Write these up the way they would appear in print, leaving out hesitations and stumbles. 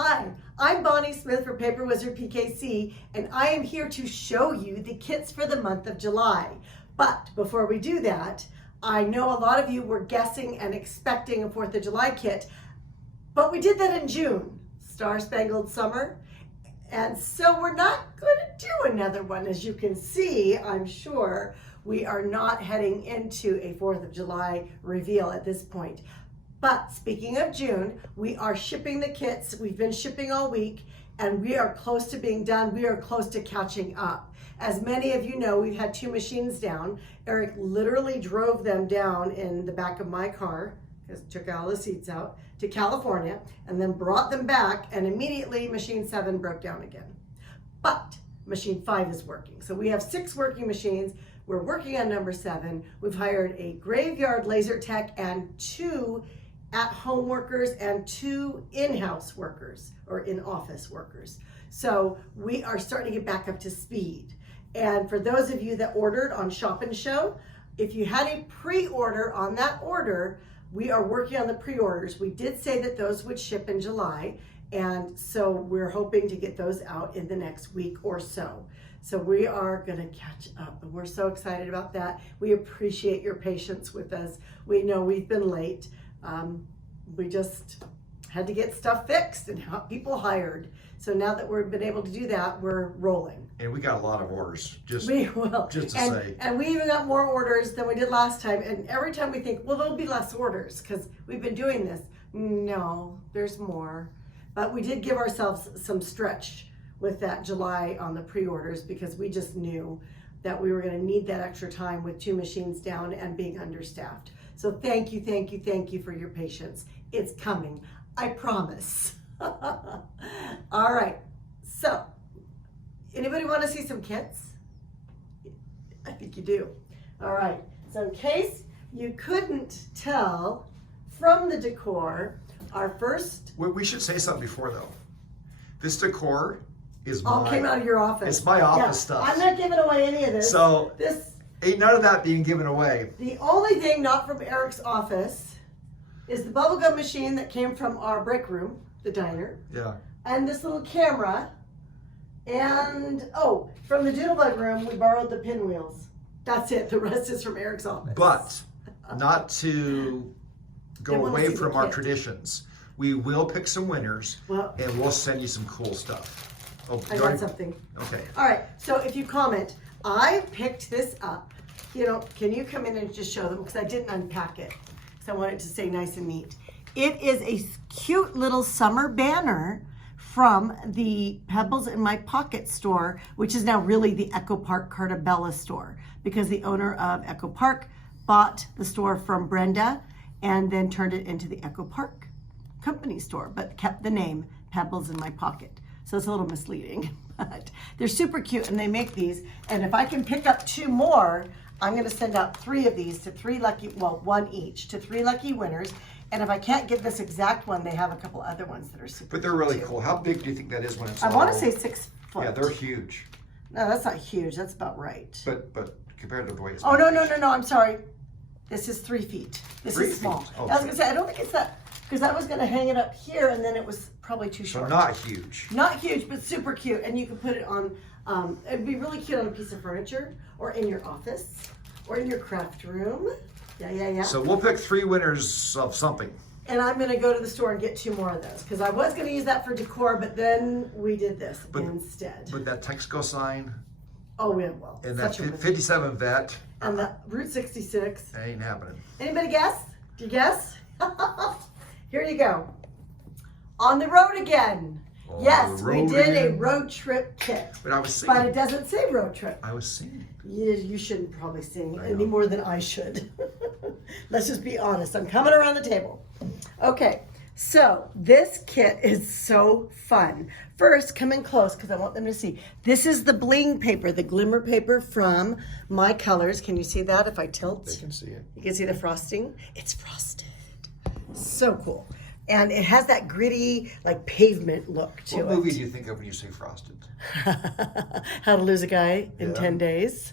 Hi, I'm Bonnie Smith for Paper Wizard PKC, and I am here to show you the kits for the month of July. But before we do that, I know a lot of you were guessing and expecting a 4th of July kit, but we did that in June, Star Spangled Summer. And so we're not going to do another one. As you can see, I'm sure we are not heading into a 4th of July reveal at this point. But speaking of June, we are shipping the kits. We've been shipping all week and we are close to being done. We are close to catching up. As many of you know, we've had 2 machines down. Eric literally drove them down in the back of my car, because took all the seats out, to California, and then brought them back, and immediately machine 7 broke down again. But machine 5 is working. So we have 6 working machines. We're working on number 7. We've hired a graveyard laser tech and 2 at-home workers and 2 in-house workers or in-office workers. So we are starting to get back up to speed. And for those of you that ordered on Shop and Show, if you had a pre-order on that order, we are working on the pre-orders. We did say that those would ship in July, and so we're hoping to get those out in the next week or so. So we are gonna catch up, and we're so excited about that. We appreciate your patience with us. We know we've been late. We just had to get stuff fixed and people hired. So now that we've been able to do that, we're rolling. And we got a lot of orders, just we will. Just to say. And we even got more orders than we did last time. And every time we think, well, there'll be less orders because we've been doing this. No, there's more. But we did give ourselves some stretch with that July on the pre-orders because we just knew that we were going to need that extra time with 2 machines down and being understaffed. So thank you, thank you, thank you for your patience. It's coming, I promise. All right, so anybody want to see some kits? I think you do. All right, so in case you couldn't tell from the decor, our first... We should say something before though. This decor is all came out of your office. It's my office stuff. I'm not giving away any of this. So ain't none of that being given away. The only thing not from Eric's office is the bubblegum machine that came from our break room, the diner. Yeah. And this little camera. And, oh, from the Doodlebug room, we borrowed the pinwheels. That's it. The rest is from Eric's office. But not to go away from our traditions. We will pick some winners and we'll send you some cool stuff. Oh, I got something. Okay. All right. So if you comment, I picked this up. You know, can you come in and just show them? Because I didn't unpack it. Because I want it to stay nice and neat. It is a cute little summer banner from the Pebbles in My Pocket store, which is now really the Echo Park Cartabella store, because the owner of Echo Park bought the store from Brenda and then turned it into the Echo Park company store, but kept the name Pebbles in My Pocket. So it's a little misleading, but they're super cute and they make these. And if I can pick up 2 more, I'm gonna send out 3 of these to 3 lucky, well, 1 each to 3 lucky winners. And if I can't get this exact one, they have a couple other ones that are super But they're really too. cool. How big do you think that is when it's I want to say 6 foot. Yeah, they're huge. No, that's not huge. That's about right. But compared to the way it's... Oh, no, I'm sorry. This is 3 feet. This 3 is small. feet. Oh, I was going to say, I don't think it's that, because I was going to hang it up here and then it was probably too short. So not huge. Not huge, but super cute. And you can put it on, it'd be really cute on a piece of furniture or in your office or in your craft room. Yeah. So we'll pick 3 winners of something. And I'm going to go to the store and get 2 more of those because I was going to use that for decor, but then we did this instead. But that Texaco sign. Oh, we will. And that 57 vet. And the Route 66. That ain't happening. Anybody guess? Do you guess? Here you go. On the road again. Yes, we did a road trip kit. But I was singing. But it doesn't say road trip. I was singing. You shouldn't probably sing any more than I should. Let's just be honest. I'm coming around the table. Okay, so this kit is so fun. First, come in close because I want them to see. This is the bling paper, the glimmer paper from My Colors. Can you see that if I tilt? They can see it. You can see the frosting. It's frosted. So cool. And it has that gritty, like pavement look to it. What movie do you think of when you say frosted? How to Lose a Guy in 10 Days.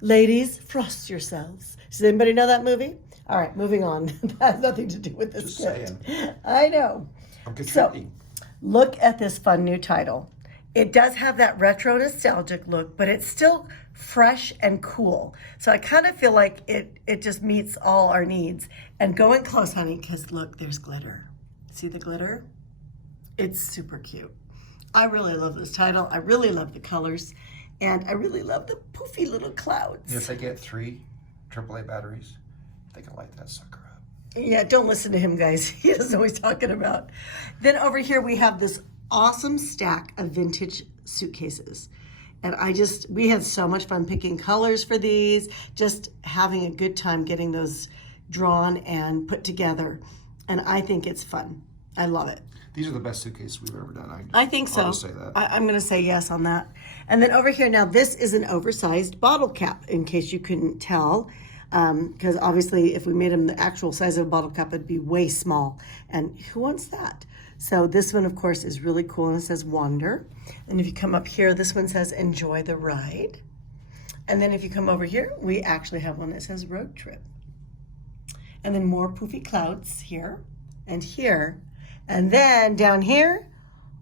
Ladies, frost yourselves. Does anybody know that movie? All right, moving on. That has nothing to do with this Just kit. I know. I'm contributing. Look at this fun new title. It does have that retro nostalgic look, but it's still fresh and cool. So I kind of feel like it just meets all our needs. And go in close, honey, because look, there's glitter. See the glitter? It's super cute. I really love this title. I really love the colors. And I really love the poofy little clouds. If they get 3 AAA batteries, they can light that sucker up. Yeah, don't listen to him, guys. He doesn't know what he's talking about. Then over here we have this awesome stack of vintage suitcases. And we had so much fun picking colors for these, just having a good time getting those drawn and put together. And I think it's fun. I love it. These are the best suitcases we've ever done. I think so. I'll just say that. I'm going to say yes on that. And then over here, now this is an oversized bottle cap, in case you couldn't tell. Because obviously if we made them the actual size of a bottle cap, it'd be way small. And who wants that? So this one, of course, is really cool, and it says Wander. And if you come up here, this one says Enjoy the Ride. And then if you come over here, we actually have one that says Road Trip. And then more poofy clouds here and here. And then down here,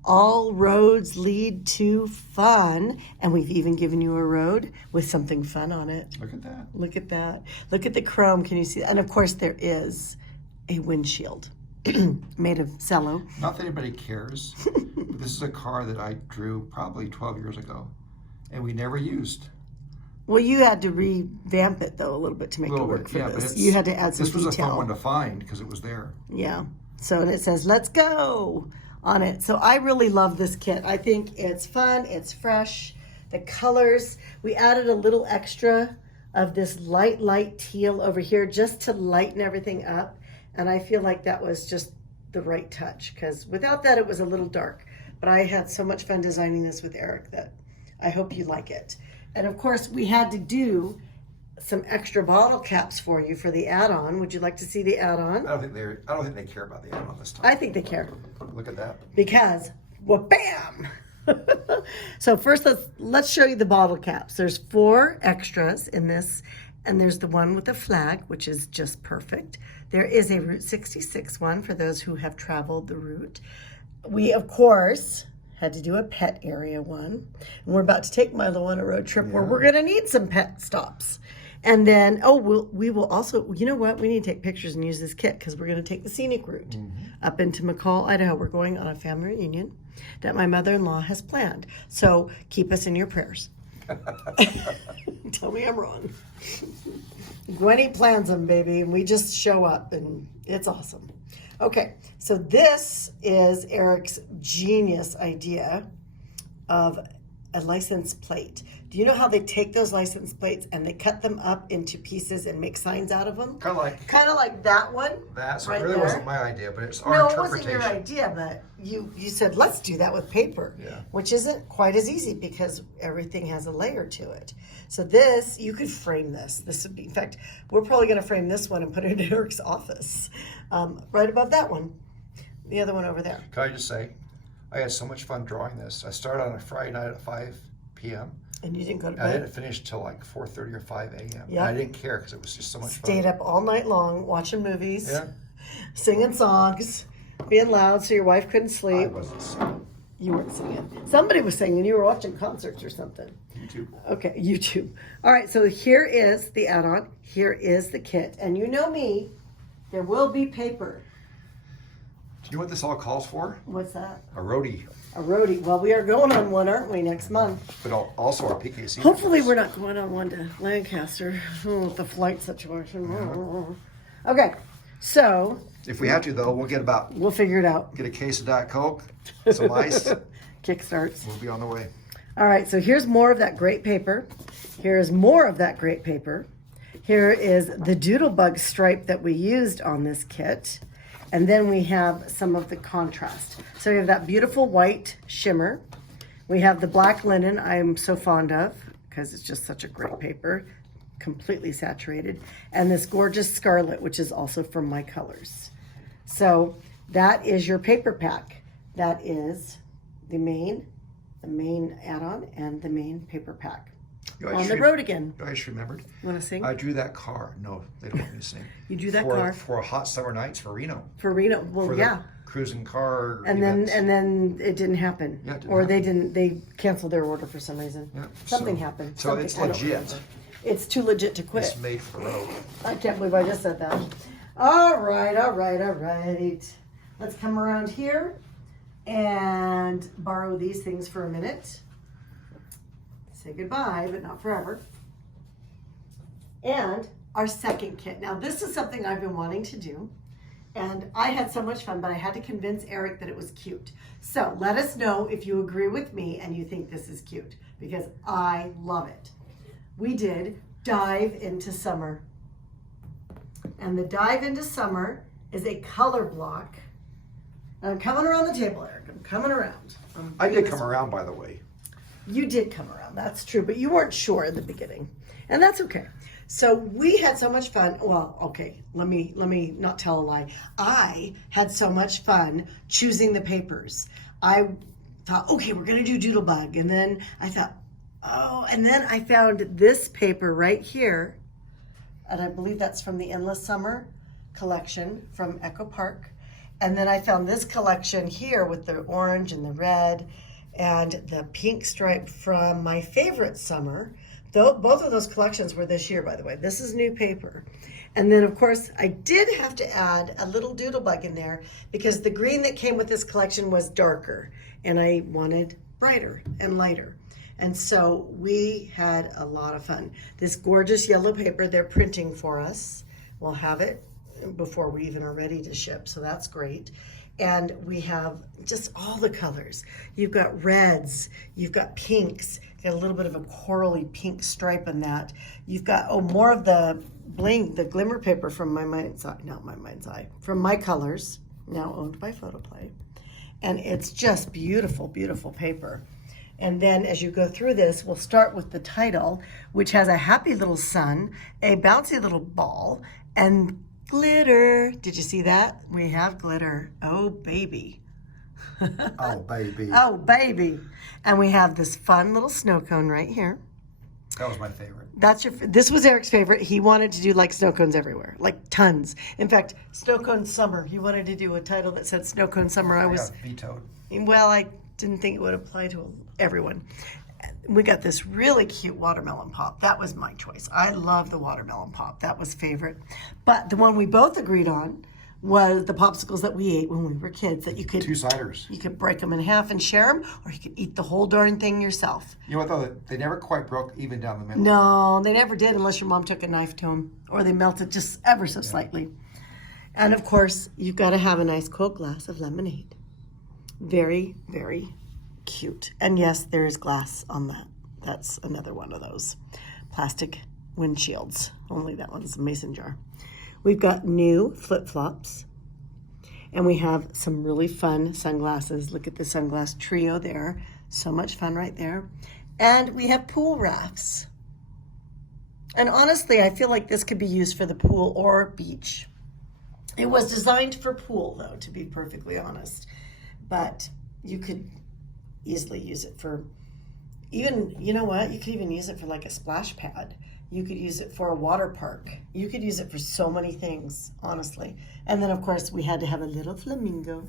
all roads lead to fun. And we've even given you a road with something fun on it. Look at that. Look at that. Look at the chrome. Can you see? And of course, there is a windshield made of cello. Not that anybody cares, but this is a car that I drew probably 12 years ago, and we never used. Well, you had to revamp it, though, a little bit to make it work for this. You had to add some detail. This was a fun one to find because it was there. Yeah. So, and it says, let's go on it. So I really love this kit. I think it's fun. It's fresh. The colors, we added a little extra of this light teal over here just to lighten everything up. And I feel like that was just the right touch, because without that, it was a little dark. But I had so much fun designing this with Eric that I hope you like it. And of course, we had to do some extra bottle caps for you for the add-on. Would you like to see the add-on? I don't think they care about the add-on this time. I think they care. Look at that. Because, well, bam! So first, let's show you the bottle caps. There's 4 extras in this, and there's the one with the flag, which is just perfect. There is a Route 66 one for those who have traveled the route. We, of course, had to do a pet area one. And we're about to take Milo on a road trip where we're going to need some pet stops. And then, we will also, you know what? We need to take pictures and use this kit because we're going to take the scenic route up into McCall, Idaho. We're going on a family reunion that my mother-in-law has planned. So keep us in your prayers. Tell me I'm wrong. Gwenny plans them, baby, and we just show up, and it's awesome. Okay, so this is Eric's genius idea of a license plate. Do you know how they take those license plates and they cut them up into pieces and make signs out of them? Kind of like that one. That right really there. wasn't my idea, but it's our interpretation. No, it wasn't your idea, but you said let's do that with paper, which isn't quite as easy because everything has a layer to it. So this, you could frame this. This would be, in fact, we're probably going to frame this one and put it in Eric's office, right above that one, the other one over there. Can I just say, I had so much fun drawing this. I started on a Friday night at 5 p.m. And you didn't go to bed? I didn't finish till like 4:30 or 5 a.m. Yep. I didn't care because it was just so much fun. Stayed up all night long watching movies, singing songs, being loud so your wife couldn't sleep. I wasn't singing. You weren't singing. Somebody was singing. You were watching concerts or something. YouTube. Okay, YouTube. All right, so here is the add-on. Here is the kit. And you know me, there will be paper. Do you know what this all calls for? What's that? A roadie. A roadie. Well, we are going on one, aren't we, next month? But also our PKC. Hopefully we're not going on one to Lancaster with the flight situation. Okay, so. If we have to, though, we'll figure it out. Get a case of Diet Coke, some ice. Kickstarts. We'll be on the way. All right, so here's more of that great paper. Here is more of that great paper. Here is the doodlebug stripe that we used on this kit. And then we have some of the contrast. So we have that beautiful white shimmer. We have the black linen I'm so fond of because it's just such a great paper, completely saturated. And this gorgeous scarlet, which is also from my colors. So that is your paper pack. That is the main add-on and the main paper pack. On the road again. I just remembered. Want to sing? I drew that car. No, they don't want me to sing. You drew that car? For hot summer nights for Reno. For Reno. Well, cruising car and events. then it didn't happen. Yeah, it didn't or happen. they canceled their order for some reason. Yeah, Something so- happened. So Something, it's I don't legit. remember. It's too legit to quit. It's made for the road. I can't believe I just said that. All right. Let's come around here and borrow these things for a minute. Say goodbye, but not forever. And our second kit. Now, this is something I've been wanting to do. And I had so much fun, but I had to convince Eric that it was cute. So let us know if you agree with me and you think this is cute, because I love it. We did Dive into Summer. And the Dive into Summer is a color block. And I'm coming around the table, Eric. I'm coming around. I did come around, by the way. You did come around, that's true, but you weren't sure in the beginning. And that's okay. So we had so much fun. Well, okay, let me not tell a lie. I had so much fun choosing the papers. I thought, okay, we're gonna do Doodlebug. And then I thought, oh, and then I found this paper right here. And I believe that's from the Endless Summer collection from Echo Park. And then I found this collection here with the orange and the red and the pink stripe from my favorite summer. Both of those collections were this year, by the way. This is new paper. And then, of course, I did have to add a little Doodlebug in there because the green that came with this collection was darker, and I wanted brighter and lighter. And so we had a lot of fun. This gorgeous yellow paper they're printing for us. We'll have it before we even are ready to ship, so that's great. And we have just all the colors. You've got reds, you've got pinks, got a little bit of a corally pink stripe in that. You've got, more of the bling, the glimmer paper from My Mind's Eye, not My Mind's Eye, from My Colors, now owned by Photoplay. And it's just beautiful, beautiful paper. And then as you go through this, we'll start with the title, which has a happy little sun, a bouncy little ball, and glitter. Did you see that? We have glitter. Oh, baby. Oh, baby. Oh, baby. And we have this fun little snow cone right here. That was my favorite. This was Eric's favorite. He wanted to do like snow cones everywhere, like tons. In fact, Snow Cone Summer. He wanted to do a title that said Snow Cone Summer. I got vetoed. Well, I didn't think it would apply to everyone. We got this really cute watermelon pop. That was my choice. I love the watermelon pop. That was favorite. But the one we both agreed on was the popsicles that we ate when we were kids, that you could... 2 ciders. You could break them in half and share them, or you could eat the whole darn thing yourself. You know what, though? They never quite broke even down the middle. No, they never did unless your mom took a knife to them, or they melted just ever so slightly. And of course, you've got to have a nice cold glass of lemonade. Very, very cute. And yes, there is glass on that. That's another one of those plastic windshields. Only that one's a mason jar. We've got new flip-flops, and we have some really fun sunglasses. Look at the sunglass trio there. So much fun right there. And we have pool rafts. And honestly, I feel like this could be used for the pool or beach. It was designed for pool, though, to be perfectly honest. But you could easily use it for even, you know what? You could even use it for like a splash pad. You could use it for a water park. You could use it for so many things, honestly. And then, of course, we had to have a little flamingo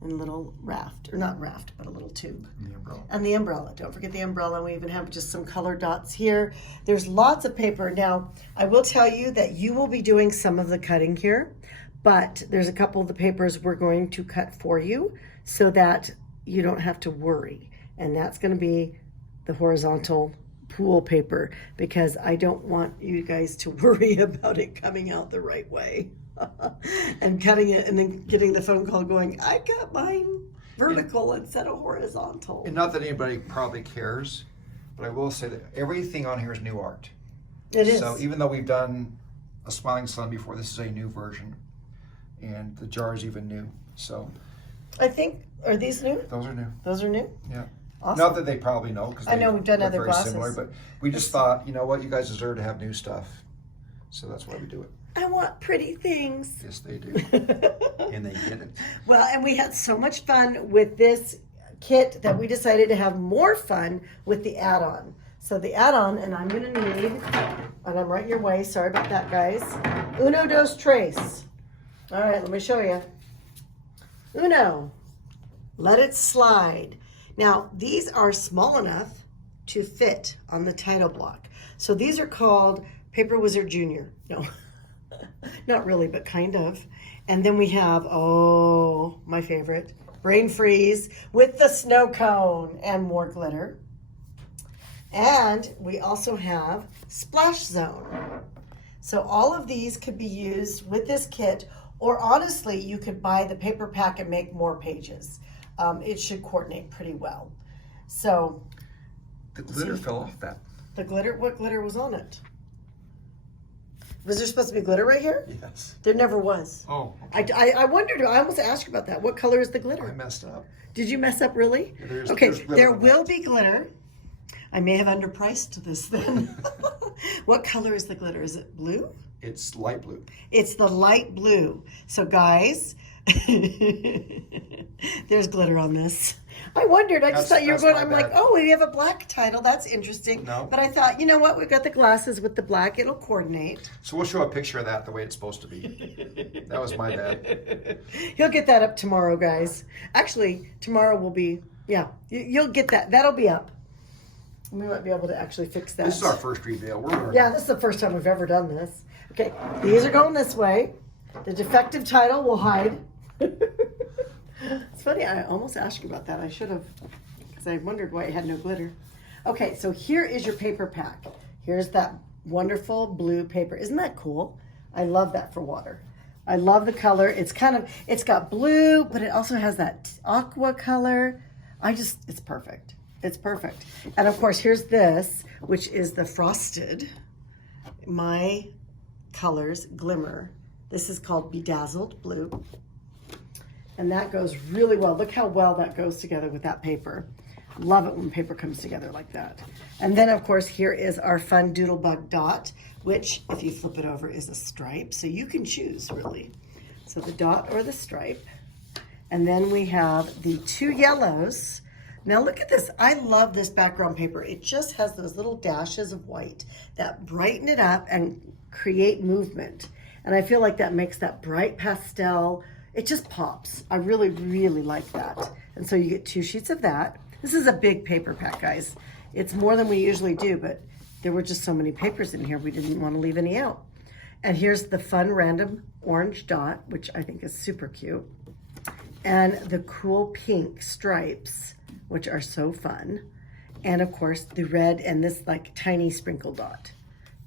and a little raft, or not raft, but a little tube. And the umbrella. And the umbrella. Don't forget the umbrella. We even have just some color dots here. There's lots of paper. Now, I will tell you that you will be doing some of the cutting here, but there's a couple of the papers we're going to cut for you so that you don't have to worry. And that's going to be the horizontal pool paper, because I don't want you guys to worry about it coming out the right way and cutting it and then getting the phone call going, I cut mine vertical instead of horizontal. And not that anybody probably cares, but I will say that everything on here is new art. It is. So even though we've done a Smiling Sun before, this is a new version. And the jar is even new. So I think, are these new? those are new. Those are new? Yeah. Awesome. Not that they probably know, because I know we've done other very glasses. similar, but we just thought, you know what, you guys deserve to have new stuff. So that's why we do it. I want pretty things. Yes, they do. And they get it. Well, and we had so much fun with this kit that we decided to have more fun with the add-on. So the add-on, and I'm going to need, and I'm right your way, sorry about that, guys. Uno, dos, tres. All right, let me show you. Uno. Let it slide. Now, these are small enough to fit on the title block. So these are called Paper Wizard Junior. No, not really, but kind of. And then we have, oh, my favorite, Brain Freeze with the snow cone and more glitter. And we also have Splash Zone. So all of these could be used with this kit, or honestly, you could buy the paper pack and make more pages. It should coordinate pretty well. So the glitter fell off that. The glitter, what glitter was on it? Was there supposed to be glitter right here? Yes. There never was. Oh. I wondered, I almost asked you about that. What color is the glitter? I messed up. Did you mess up really? Yeah, okay, there's there will be glitter. I may have underpriced this then. What color is the glitter? Is it blue? It's light blue. It's the light blue. So guys, there's glitter on this. I wondered, I just thought you were going, I'm like, oh, we have a black title. That's interesting. No. But I thought, you know what? We've got the glasses with the black. It'll coordinate. So we'll show a picture of that the way it's supposed to be. That was my bad. He'll get that up tomorrow, guys. Actually, tomorrow will be, yeah, you'll get that. That'll be up. We might be able to actually fix that. This is our first reveal. Yeah, this is the first time we've ever done this. Okay, these are going this way. The defective title will hide. It's funny, I almost asked you about that. I should have, because I wondered why it had no glitter. Okay, so here is your paper pack. Here's that wonderful blue paper. Isn't that cool? I love that for water. I love the color. It's got blue, but it also has that aqua color. It's perfect. It's perfect. And of course, here's this, which is the frosted, My Colors Glimmer. This is called Bedazzled Blue. And that goes really well. Look how well that goes together with that paper. Love it when paper comes together like that. And then of course, here is our fun Doodlebug dot, which if you flip it over is a stripe. So you can choose really. So the dot or the stripe. And then we have the two yellows. Now look at this. I love this background paper. It just has those little dashes of white that brighten it up and create movement. And I feel like that makes that bright pastel, it just pops. I really, really like that. And so you get 2 sheets of that. This is a big paper pack, guys. It's more than we usually do, but there were just so many papers in here, we didn't want to leave any out. And here's the fun random orange dot, which I think is super cute. And the cool pink stripes, which are so fun. And of course the red and this like tiny sprinkle dot.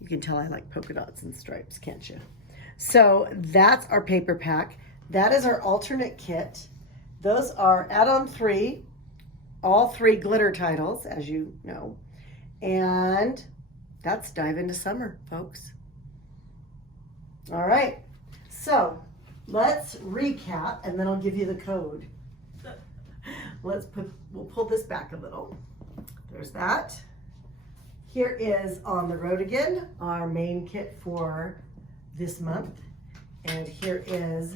You can tell I like polka dots and stripes, can't you? So that's our paper pack. That is our alternate kit. Those are add-on 3, all 3 glitter titles, as you know. And that's Dive Into Summer, folks. All right, so let's recap and then I'll give you the code. We'll pull this back a little. There's that. Here is On the Road Again, our main kit for this month. And here is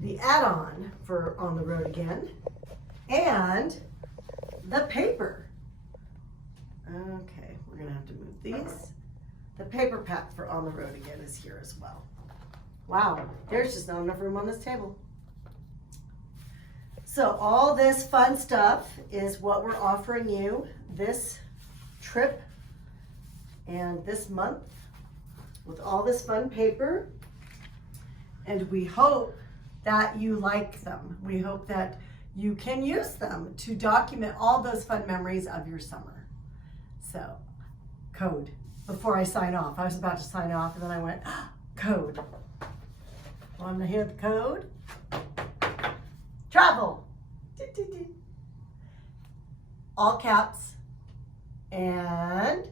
the add-on for On the Road Again and the paper. Okay, we're gonna have to move these. The paper pack for On the Road Again is here as well. Wow, there's just not enough room on this table. So all this fun stuff is what we're offering you this trip and this month with all this fun paper. And we hope that you like them. We hope that you can use them to document all those fun memories of your summer. So, code. Before I sign off, I was about to sign off and then I went, code. Want to hear the code? Travel. All caps. And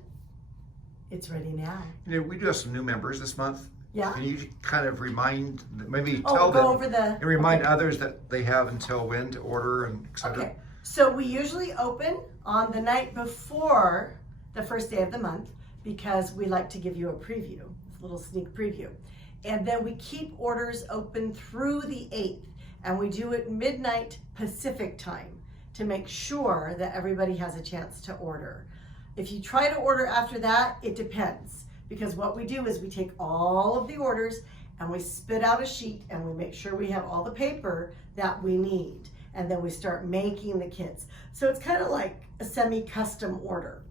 it's ready now. You know, we do have some new members this month. Yeah. Can you kind of remind, maybe tell them, over the, and remind others that they have until when to order and et cetera? Okay, so we usually open on the night before the first day of the month because we like to give you a preview, a little sneak preview. And then we keep orders open through the 8th, and we do it midnight Pacific time to make sure that everybody has a chance to order. If you try to order after that, it depends. Because what we do is we take all of the orders and we spit out a sheet and we make sure we have all the paper that we need. And then we start making the kits. So it's kind of like a semi-custom order.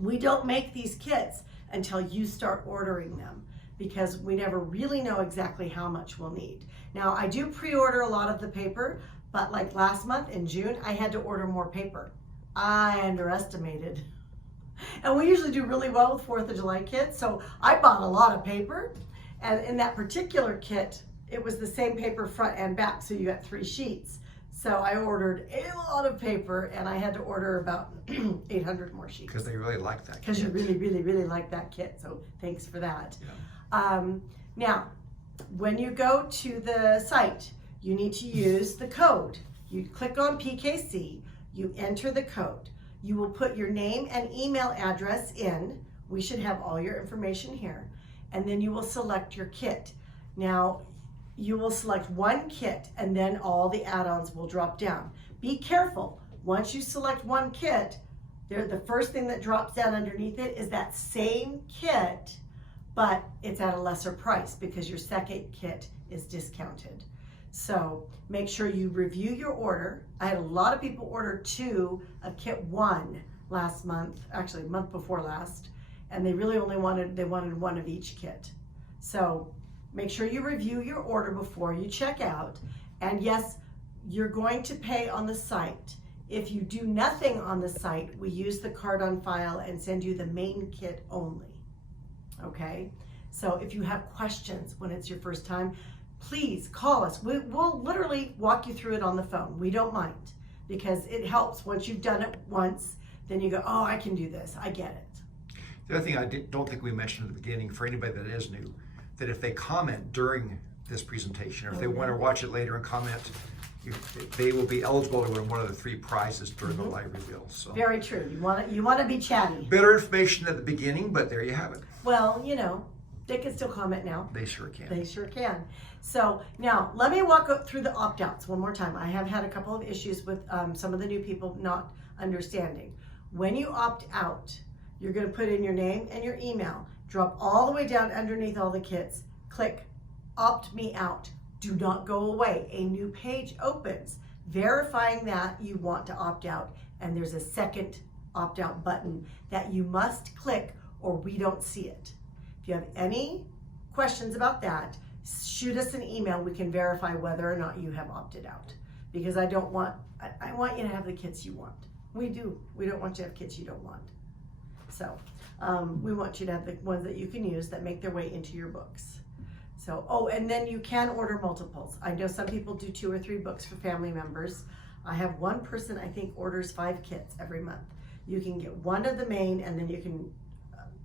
We don't make these kits until you start ordering them, because we never really know exactly how much we'll need. Now, I do pre-order a lot of the paper, but like last month in June, I had to order more paper. I underestimated. And we usually do really well with 4th of July kits, so I bought a lot of paper. And in that particular kit, it was the same paper front and back, so you got 3 sheets. So I ordered a lot of paper, and I had to order about 800 more sheets. Because they really like that kit. Because you really, really, really like that kit, so thanks for that. Yeah. Now, when you go to the site, you need to use the code. You click on PKC, you enter the code. You will put your name and email address in. We should have all your information here. And then you will select your kit. Now, you will select one kit and then all the add-ons will drop down. Be careful. Once you select one kit, the first thing that drops down underneath it is that same kit, but it's at a lesser price because your second kit is discounted. So make sure you review your order. I had a lot of people order 2 of kit 1 last month, actually month before last, and they really only wanted 1 of each kit. So make sure you review your order before you check out. And yes, you're going to pay on the site. If you do nothing on the site, we use the card on file and send you the main kit only. Okay? So if you have questions when it's your first time, please call us. We'll literally walk you through it on the phone. We don't mind, because it helps. Once you've done it once, then you go, oh, I can do this. I get it. The other thing I don't think we mentioned at the beginning, for anybody that is new, that if they comment during this presentation, or if they want to watch it later and comment, they will be eligible to win one of the 3 prizes during the live reveal. So very true. You want to be chatty. Better information at the beginning, but there you have it. Well, you know, they can still comment now. They sure can. They sure can. So now let me walk through the opt-outs one more time. I have had a couple of issues with some of the new people not understanding. When you opt out, you're going to put in your name and your email. Drop all the way down underneath all the kits. Click opt me out. Do not go away. A new page opens verifying that you want to opt out, and there's a second opt out button that you must click or we don't see it. If you have any questions about that, shoot us an email. We can verify whether or not you have opted out, because I want you to have the kits you want. We don't want you to have kits you don't want. So we want you to have the ones that you can use that make their way into your books. So, oh, and then you can order multiples. I know some people do 2 or 3 books for family members. I have one person, I think, orders 5 kits every month. You can get 1 of the main, and then you can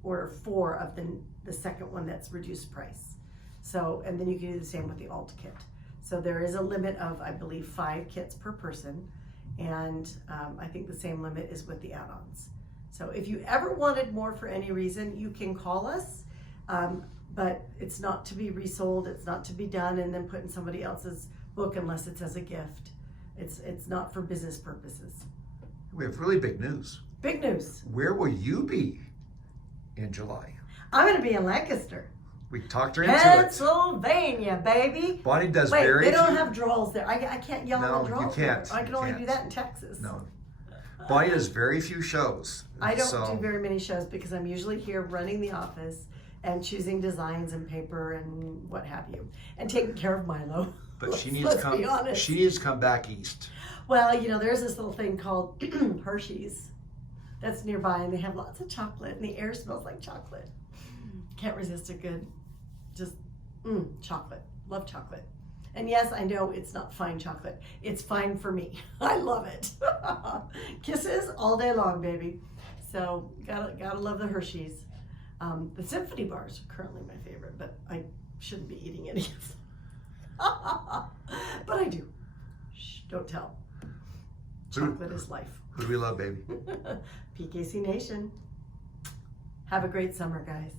order 4 of the second one that's reduced price. So, and then you can do the same with the alt kit. So there is a limit of, I believe, 5 kits per person. And I think the same limit is with the add-ons. So if you ever wanted more for any reason, you can call us. But it's not to be resold. It's not to be done and then put in somebody else's book unless it's as a gift. It's not for business purposes. We have really big news. Big news. Where will you be in July? I'm going to be in Lancaster. We talked her into Pennsylvania, baby. Bonnie does Wait, very they don't few... have drawls there. I can't yell on drawls. No, you can't. I can only do that in Texas. No. Bonnie does very few shows. I don't do very many shows because I'm usually here running the office and choosing designs and paper and what have you, and taking care of Milo. But she needs to come. She needs to come back east. Well, you know, there's this little thing called Hershey's that's nearby, and they have lots of chocolate, and the air smells like chocolate. Can't resist a good, just chocolate. Love chocolate. And yes, I know it's not fine chocolate. It's fine for me. I love it. Kisses all day long, baby. So gotta love the Hershey's. The Symphony bars are currently my favorite, but I shouldn't be eating any of them. But I do. Shh, don't tell. Chocolate is life. Who do we love, baby? PKC Nation. Have a great summer, guys.